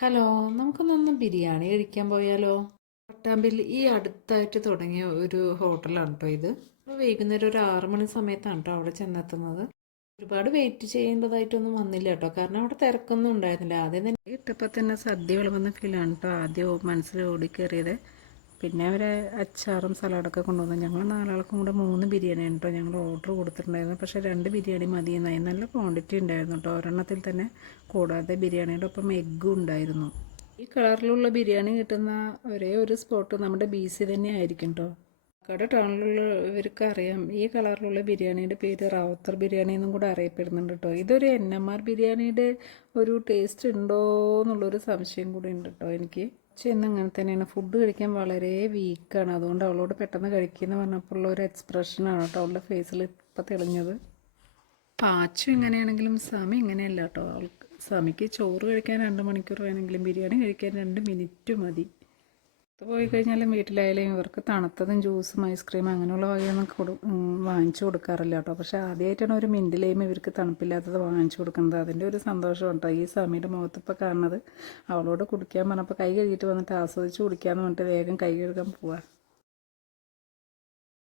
Hello, നമുക്കൊന്നൊന്ന് biryani കഴിക്കാൻ പോയാലോ? പട്ടാമ്പിൽ ഈ അടുത്തായിട്ട് തുടങ്ങിയ ഒരു ഹോട്ടലാണ് കേട്ടോ ഇത്. വൈകുന്നേരം ഒരു 6 മണി സമയത്താണ് കേട്ടോ അവിടെ ചെന്നെത്തുന്നത്. ഒരുപാട് വെയിറ്റ് ചെയ്യേണ്ടതായിട്ടൊന്നും വന്നില്ല കേട്ടോ, കാരണം അവിടെ തിരക്കൊന്നും ഉണ്ടായിരുന്നില്ല. ആദ്യം തന്നെ ഇട്ടപ്പോൾ തന്നെ സദ്യ വിളമ്പുന്ന ഫീലാണ് കേട്ടോ ആദ്യം മനസ്സിൽ ഓടിക്കേറിയത്. പിന്നെ അവരെ അച്ചാറും സലാഡൊക്കെ കൊണ്ടുവന്നു. ഞങ്ങൾ നാലാൾക്കും കൂടെ 3 ബിരിയാണിയാണ് കേട്ടോ ഞങ്ങൾ ഓർഡർ കൊടുത്തിട്ടുണ്ടായിരുന്നു. പക്ഷേ 2 ബിരിയാണി മതിയെന്നായി. നല്ല ക്വാണ്ടിറ്റി ഉണ്ടായിരുന്നു കേട്ടോ ഒരെണ്ണത്തിൽ തന്നെ. കൂടാതെ ബിരിയാണിയുടെ ഒപ്പം എഗ്ഗും ഉണ്ടായിരുന്നു. ഈ കളറിലുള്ള ബിരിയാണി കിട്ടുന്ന ഒരേ ഒരു സ്പോട്ട് നമ്മുടെ BC തന്നെ ആയിരിക്കും കേട്ടോ. പാലക്കാട് ടൗണിലുള്ളവർക്ക് അറിയാം ഈ കളറിലുള്ള ബിരിയാണിയുടെ പേര് റാവുത്തർ ബിരിയാണി എന്നും കൂടെ അറിയപ്പെടുന്നുണ്ട് കേട്ടോ. ഇതൊരു NMR ബിരിയാണിയുടെ ഒരു ടേസ്റ്റ് ഉണ്ടോ എന്നുള്ളൊരു സംശയം കൂടി ഉണ്ട് കേട്ടോ എനിക്ക്. ചെന്ന് ഇങ്ങനെ തന്നെയാണ്. ഫുഡ് കഴിക്കാൻ വളരെ വീക്കാണ്. അതുകൊണ്ട് അവളോട് പെട്ടെന്ന് കഴിക്കുമെന്ന് പറഞ്ഞപ്പോൾ ഉള്ള ഒരു എക്സ്പ്രഷനാണ് കേട്ടോ അവളുടെ ഫേസിൽ ഇപ്പം തെളിഞ്ഞത്. പാച്ചു ഇങ്ങനെയാണെങ്കിലും സമി ഇങ്ങനെയല്ല കേട്ടോ. അവൾക്ക് സമിക്ക് ചോറ് കഴിക്കാൻ 2 മണിക്കൂർ വേണമെങ്കിലും ബിരിയാണി കഴിക്കാൻ 2 മിനിറ്റ് മതി. പുറത്ത് പോയി കഴിഞ്ഞാലും വീട്ടിലായാലും ഇവർക്ക് തണുത്തതും ജ്യൂസും ഐസ്ക്രീം അങ്ങനെയുള്ള വകയൊന്നും വാങ്ങിച്ചു കൊടുക്കാറില്ല കേട്ടോ. പക്ഷേ ആദ്യമായിട്ടാണ് ഒരു മിൻറ്റ് ലൈം ഇവർക്ക് തണുപ്പില്ലാത്തത് വാങ്ങിച്ചു കൊടുക്കുന്നത്. അതിൻ്റെ ഒരു സന്തോഷം കേട്ടോ ഈ സമീയുടെ മുഖത്തിപ്പോൾ കാണുന്നത്. അവളോട് കുടിക്കാൻ പറഞ്ഞപ്പോൾ കൈ കഴുകിയിട്ട് വന്നിട്ട് ആസ്വദിച്ച് കുടിക്കാമെന്ന് പറഞ്ഞിട്ട് വേഗം കൈ കഴുകാൻ പോവാ.